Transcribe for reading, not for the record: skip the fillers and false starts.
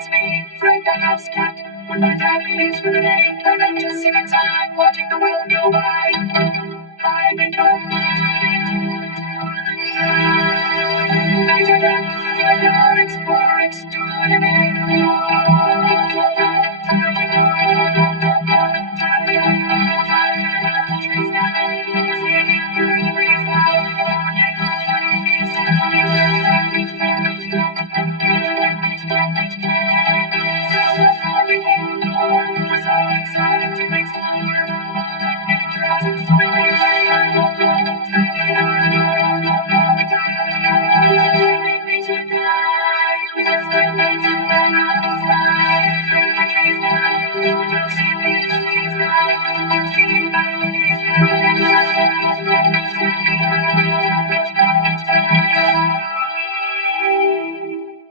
it's me, Fred the house cat. When my family leaves for the day, I like to sit inside, watching the world go by. Hide and go.